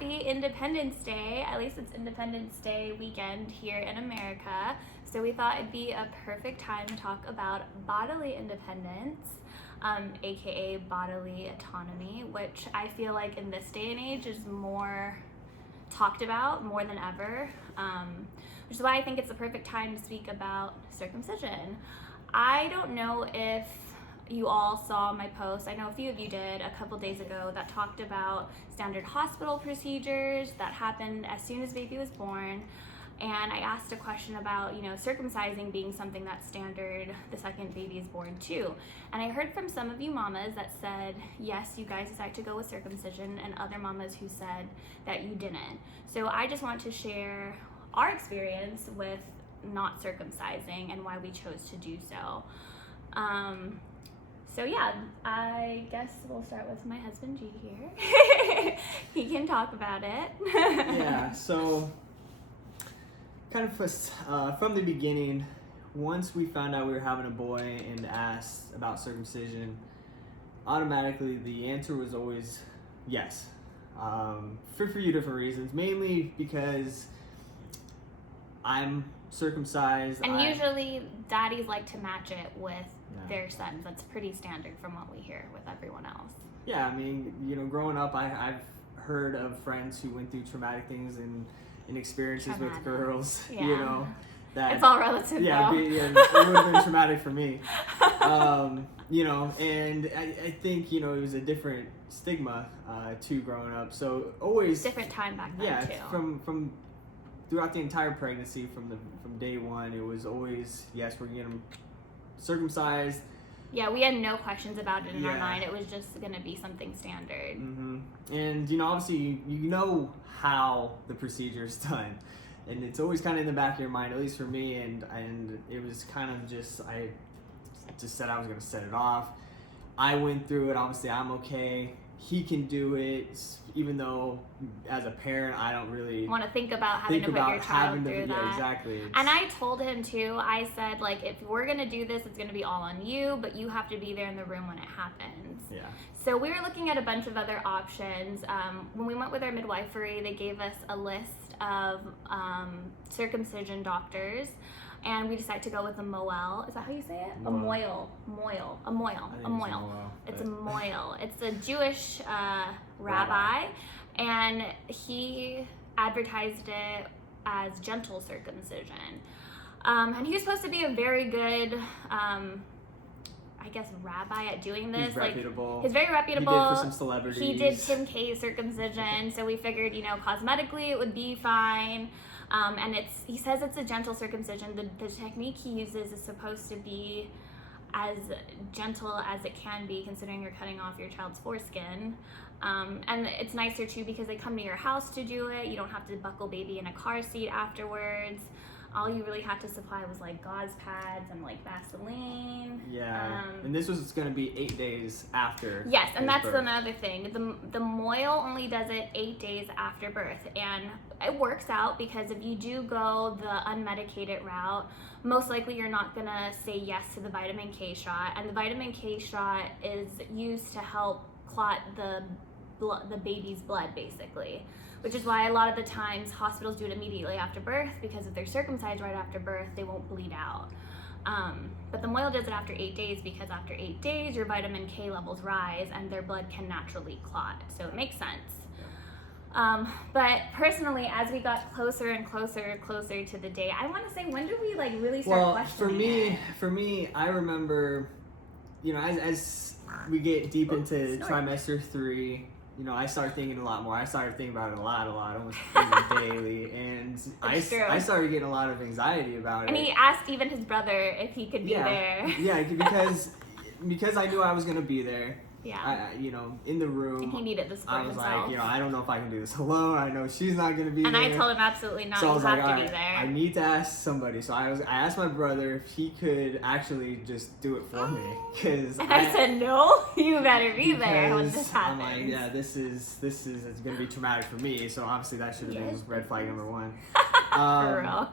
happy Independence Day. At least it's Independence Day weekend here in America. So we thought it'd be a perfect time to talk about bodily independence, aka bodily autonomy, which I feel like in this day and age is more talked about more than ever, which is why I think it's the perfect time to speak about circumcision. I don't know if you all saw my post. I know a few of you did a couple days ago that talked about standard hospital procedures that happened as soon as baby was born. And I asked a question about, circumcising being something that's standard the second baby is born too. And I heard from some of you mamas that said, yes, you guys decided to go with circumcision, and other mamas who said that you didn't. So I just want to share our experience with not circumcising and why we chose to do so. So yeah, I guess we'll start with my husband G here. He can talk about it. Yeah, so kind of from the beginning, once we found out we were having a boy and asked about circumcision, automatically the answer was always yes, for a few different reasons. Mainly because I'm circumcised. And usually daddies like to match it with their sons. That's pretty standard from what we hear with everyone else. Yeah, I mean, growing up, I've heard of friends who went through traumatic things and experiences with girls, that it's all relative. Yeah, it would have been traumatic for me. And I think it was a different stigma too growing up. So always different time back then too. From throughout the entire pregnancy, from day one, it was always yes, we're gonna get them circumcised. Yeah, we had no questions about it in our mind. It was just going to be something standard. Mm-hmm. And, obviously, you know how the procedure is done. And it's always kind of in the back of your mind, at least for me. And it was kind of just, I just said I was going to set it off. I went through it. Obviously, I'm okay. He can do it, even though as a parent, I don't really want to think about having to put your child through that. Yeah, exactly. And I told him too, I said, if we're going to do this, it's going to be all on you, but you have to be there in the room when it happens. Yeah. So we were looking at a bunch of other options. When we went with our midwifery, they gave us a list of circumcision doctors. And we decided to go with a moel. Is that how you say it? A moy-yul. A moy-yul. It's a moy-yul. It's a Jewish rabbi. And he advertised it as gentle circumcision. And he was supposed to be a very good, rabbi at doing this. He's reputable. He's very reputable. He did for some celebrities. He did Tim K's circumcision. So we figured, cosmetically it would be fine. And he says it's a gentle circumcision. The technique he uses is supposed to be as gentle as it can be, considering you're cutting off your child's foreskin. And it's nicer too because they come to your house to do it. You don't have to buckle baby in a car seat afterwards. All you really had to supply was gauze pads and Vaseline. Yeah, and this was going to be 8 days after. Yes, and that's birth. another thing. The moy-yul only does it 8 days after birth, and it works out because if you do go the unmedicated route, most likely you're not going to say yes to the vitamin K shot, and the vitamin K shot is used to help clot the baby's blood, basically. Which is why a lot of the times hospitals do it immediately after birth, because if they're circumcised right after birth, they won't bleed out. But the moy-yul does it after 8 days because after 8 days, your vitamin K levels rise and their blood can naturally clot. So it makes sense. But personally, as we got closer and closer to the day, I want to say, when did we really start questioning it? For me, I remember, as we get deep into trimester 3, I started thinking a lot more. I started thinking about it a lot, almost daily. And I started getting a lot of anxiety about it. And he asked even his brother if he could be there. Yeah, because I knew I was going to be there. Yeah. In the room. And he needed the support himself. I was like, I don't know if I can do this alone. I know she's not going to be there. And I told him absolutely not. So you have to be there. I need to ask somebody. So I asked my brother if he could actually just do it for me. And I said, no, you better be there when this happens. I'm like, this is it's going to be traumatic for me. So obviously that should have been red flag number 1. For real.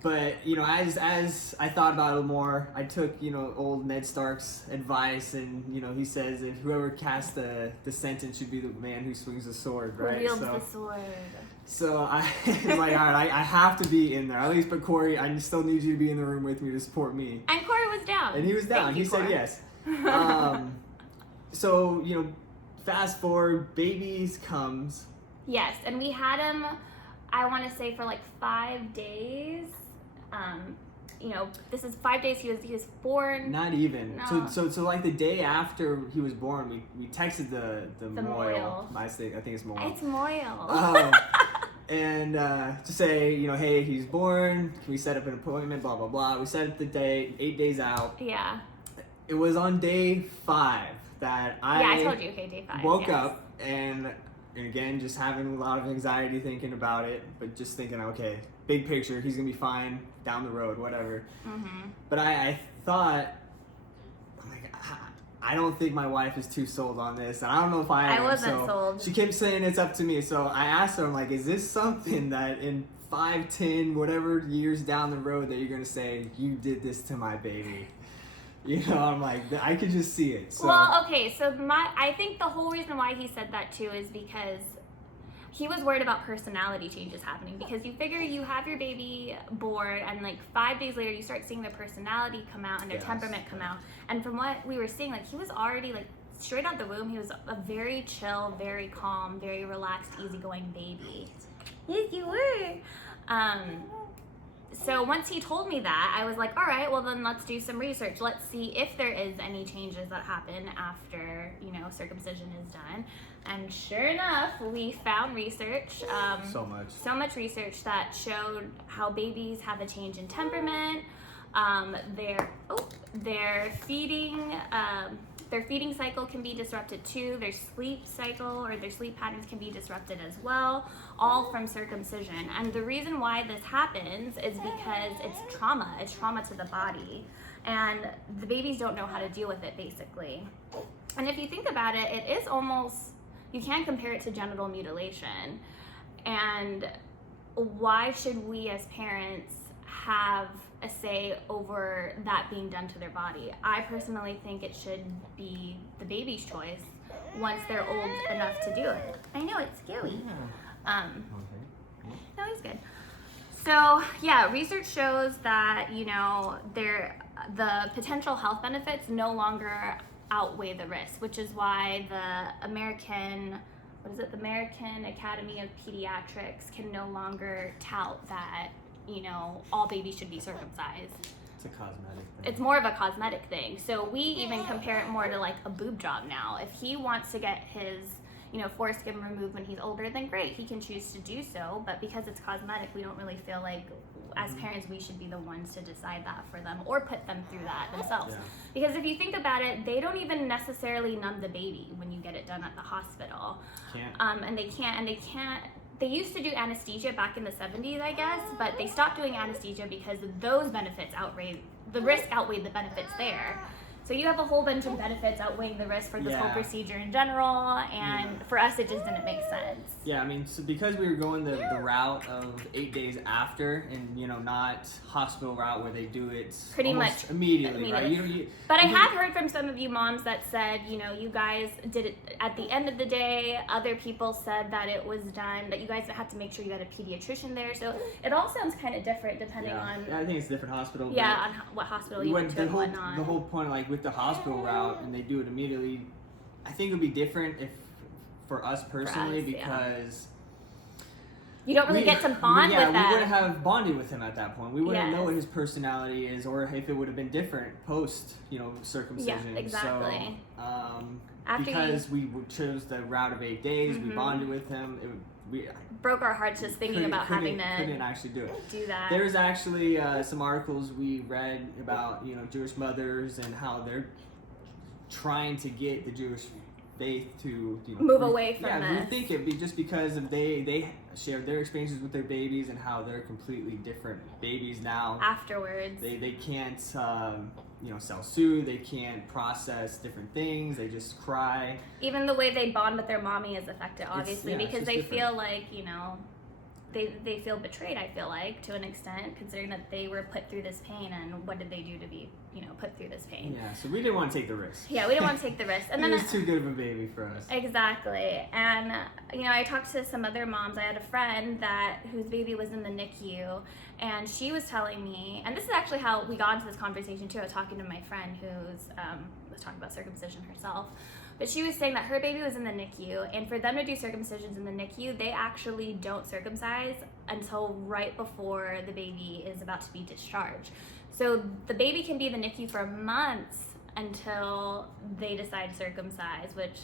But as I thought about it more, I took old Ned Stark's advice, and he says that whoever casts the sentence should be the man who swings the sword, right? Who wields the sword. So I was like, all right, I have to be in there. At least, but Corey, I still need you to be in the room with me to support me. And Corey was down. And he was down. He said yes. So fast forward, babies comes. Yes, and we had him, I want to say, for like 5 days. This is 5 days he was born. Not even. No. So like the day after he was born, we texted the mo-elle. I think it's mo-elle. It's mo-elle. And to say, hey, he's born. Can we set up an appointment? Blah blah blah. We set up the day. 8 days out. Yeah. It was on day 5 that I told you. Okay, day 5. Woke up and again just having a lot of anxiety thinking about it, but just thinking, okay, big picture, he's gonna be fine down the road, whatever. Mm-hmm. But I thought, I'm like, I don't think my wife is too sold on this, and I don't know if I am. wasn't sold. She kept saying it's up to me, so I asked her, I'm like, is this something that in 5, 10, whatever years down the road that you're gonna say, you did this to my baby? I'm like, I could just see it. So. Well, okay, so I think the whole reason why he said that too is because he was worried about personality changes happening, because you figure you have your baby born and like 5 days later you start seeing their personality come out and their temperament come out. And from what we were seeing, like he was already like straight out the womb, he was a very chill, very calm, very relaxed, easygoing baby. Yes, you were. So once he told me that, I was like, all right, well then let's do some research. Let's see if there is any changes that happen after, circumcision is done. And sure enough, we found research. So much research that showed how babies have a change in temperament. Their feeding cycle can be disrupted too. Their sleep cycle or their sleep patterns can be disrupted as well, all from circumcision. And the reason why this happens is because it's trauma. It's trauma to the body. And the babies don't know how to deal with it, basically. And if you think about it, it is almost, you can compare it to genital mutilation. And why should we as parents have a say over that being done to their body? I personally think it should be the baby's choice once they're old enough to do it. I know, it's scary. Yeah. No, he's good. So yeah, research shows that the potential health benefits no longer outweigh the risks, which is why the American Academy of Pediatrics can no longer tout that all babies should be circumcised. It's a cosmetic thing. It's more of a cosmetic thing. So we even compare it more to like a boob job now. If he wants to get his, foreskin removed when he's older, then great, he can choose to do so. But because it's cosmetic, we don't really feel like, as parents, we should be the ones to decide that for them or put them through that themselves. Yeah. Because if you think about it, they don't even necessarily numb the baby when you get it done at the hospital. They used to do anesthesia back in the 70s, I guess, but they stopped doing anesthesia because those benefits the risk outweighed the benefits there. So you have a whole bunch of benefits outweighing the risk for this whole procedure in general, and for us it just didn't make sense. Yeah, I mean, so because we were going the route of 8 days after, and not hospital route where they do it pretty much immediately, right? But I have heard from some of you moms that said, you guys did it at the end of the day. Other people said that it was done, that you guys had to make sure you had a pediatrician there. So it all sounds kind of different depending on. Yeah, I think it's different hospital. Yeah, on what hospital you went to and whatnot. The whole point, like with the hospital route, and they do it immediately. I think it would be different for us personally, because you don't really get to bond with them. We wouldn't have bonded with him at that point. We wouldn't know what his personality is, or if it would have been different post, circumcision. Yeah, exactly. So, because we chose the route of 8 days, we bonded with him. We broke our hearts just thinking about having to couldn't actually do it. Do that. There's actually some articles we read about Jewish mothers and how they're trying to get the Jewish faith to move away from this. Rethink it, just because of they shared their experiences with their babies and how they're completely different babies now. Afterwards, they can't self-soothe, they can't process different things, they just cry. Even the way they bond with their mommy is affected, obviously, because they feel like, they feel betrayed, I feel like, to an extent, considering that they were put through this pain, and what did they do to be, put through this pain? Yeah, so we didn't want to take the risk. Yeah, we didn't want to take the risk. And He then was too good of a baby for us. Exactly. And, I talked to some other moms. I had a friend whose baby was in the NICU, and she was telling me, and this is actually how we got into this conversation too. I was talking to my friend who was talking about circumcision herself. But she was saying that her baby was in the NICU, and for them to do circumcisions in the NICU, they actually don't circumcise until right before the baby is about to be discharged. So the baby can be in the NICU for months until they decide to circumcise, which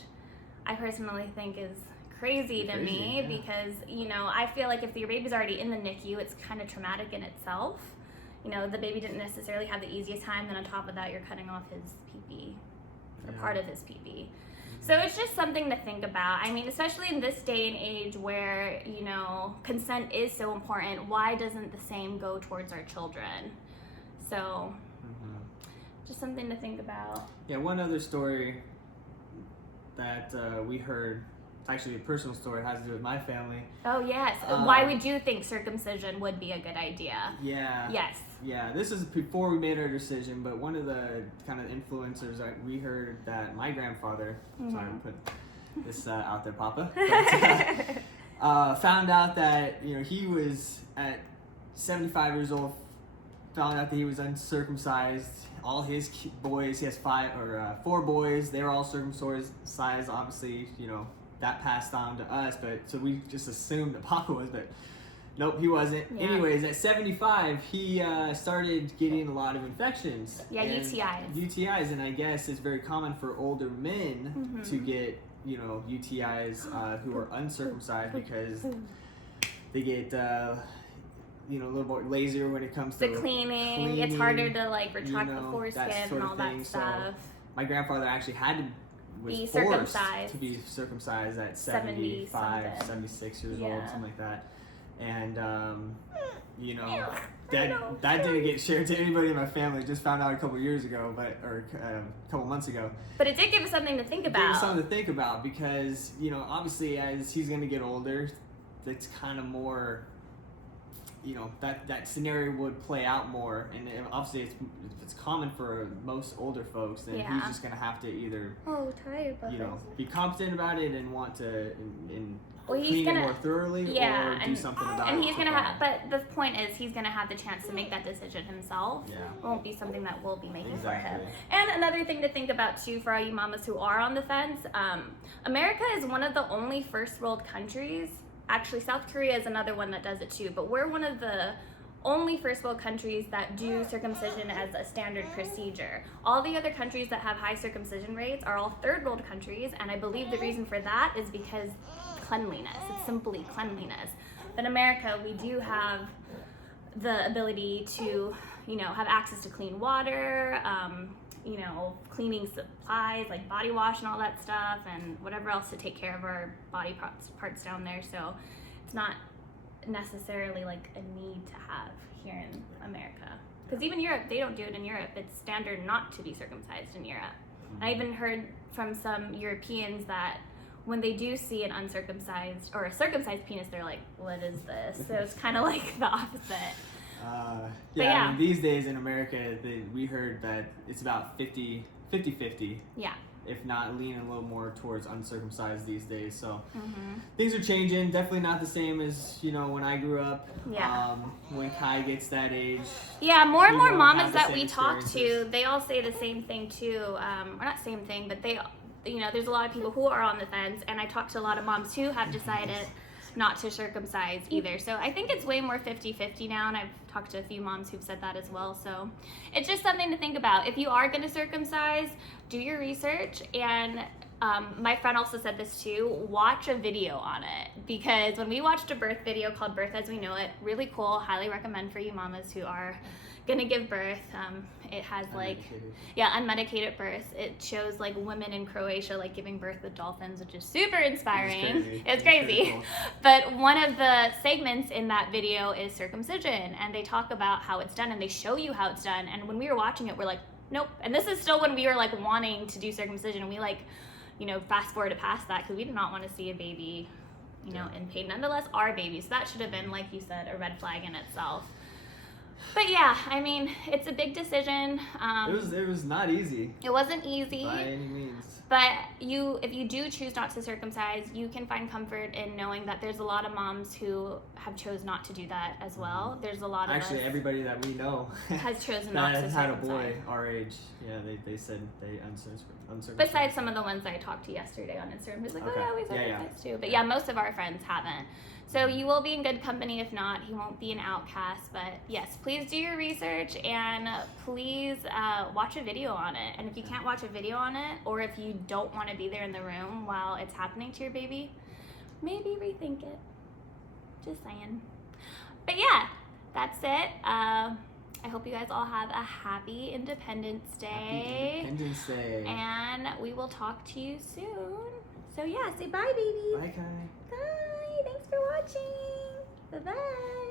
I personally think is crazy to me, because, I feel like if your baby's already in the NICU, it's kind of traumatic in itself. The baby didn't necessarily have the easiest time, then on top of that, you're cutting off his pee-pee, or part of his pee-pee. So it's just something to think about. I mean, especially in this day and age where, consent is so important, why doesn't the same go towards our children? So, just something to think about. Yeah, one other story that we heard, it's actually a personal story, it has to do with my family. Oh, yes. Why would you think circumcision would be a good idea? Yeah. Yes. Yeah, this is before we made our decision, but one of the kind of influencers that we heard that my grandfather, sorry to put this out there, Papa, but, found out that, he was at 75 years old, found out that he was uncircumcised. All his boys, he has 4 boys, they were all circumcised, obviously, that passed on to us, but so we just assumed that Papa was, but nope, he wasn't. Yeah. Anyways, at 75, he started getting a lot of infections. Yeah, UTIs. And I guess it's very common for older men to get, UTIs who are uncircumcised because they get, a little more lazier when it comes to the cleaning. It's harder to retract the foreskin and all that stuff. So my grandfather actually had to be forced circumcised. to be circumcised at 75, 76 years old, something like that. And, that didn't get shared to anybody in my family. Just found out a couple years ago, or a couple months ago. But it did give us something to think about. It gave us something to think about because, obviously as he's going to get older, it's kind of more, that scenario would play out more. And obviously it's common for most older folks, then he's just going to have to either, be competent about it and want to, clean it more thoroughly, or do something about it. And he's gonna but the point is, he's gonna have the chance to make that decision himself. Yeah. It won't be something that we'll be making for him. And another thing to think about too, for all you mamas who are on the fence, America is one of the only first world countries. Actually, South Korea is another one that does it too, but we're one of the only first world countries that do circumcision as a standard procedure. All the other countries that have high circumcision rates are all third world countries, and I believe the reason for that is because cleanliness. It's simply cleanliness. But in America, we do have the ability to, have access to clean water, cleaning supplies like body wash and all that stuff, and whatever else to take care of our body parts down there. So it's not necessarily like a need to have here in America. Because even Europe, they don't do it in Europe. It's standard not to be circumcised in Europe. And I even heard from some Europeans that when they do see an uncircumcised or a circumcised penis, they're like, what is this? So it's kind of like the opposite. I mean, these days in America, we heard that it's about 50-50. Yeah. If not leaning a little more towards uncircumcised these days. So things are changing. Definitely not the same as, when I grew up. Yeah. When Kai gets that age. Yeah, more and more mamas that we talk to, they all say the same thing too. Or not same thing, but they, there's a lot of people who are on the fence, and I talk to a lot of moms who have decided not to circumcise either. So I think it's way more 50-50 now, and I've talked to a few moms who've said that as well. So it's just something to think about. If you are going to circumcise, do your research, and my friend also said this too, watch a video on it, because when we watched a birth video called Birth As We Know It, really cool, highly recommend for you mamas who are gonna give birth. It has unmedicated births. It shows women in Croatia giving birth with dolphins, which is super inspiring. It's crazy. Cool. But one of the segments in that video is circumcision, and they talk about how it's done, and they show you how it's done. And when we were watching it, we're like, nope. And this is still when we were wanting to do circumcision, and we fast forward to past that because we did not want to see a baby you know, in pain. Nonetheless, our baby. So that should have been, like you said, a red flag in itself. But yeah, I mean, it's a big decision. It was not easy. It wasn't easy. By any means. But if you do choose not to circumcise, you can find comfort in knowing that there's a lot of moms who have chose not to do that as well. There's a lot of Actually, everybody that we know has chosen not to that circumcise. had a boy our age. Yeah, they said they uncircumcised. Besides some of the ones I talked to yesterday on Instagram, who's like, Okay. oh yeah, we circumcised too. But yeah, most of our friends haven't. So you will be in good company if not. He won't be an outcast. But yes, please do your research and please watch a video on it. And if you can't watch a video on it, or if you don't want to be there in the room while it's happening to your baby, maybe rethink it. Just saying. But yeah, that's it. I hope you guys all have a happy Independence Day. Happy Independence Day. And we will talk to you soon. So yeah, say bye, baby. Bye, Kai. Bye. Thanks for watching. Bye-bye.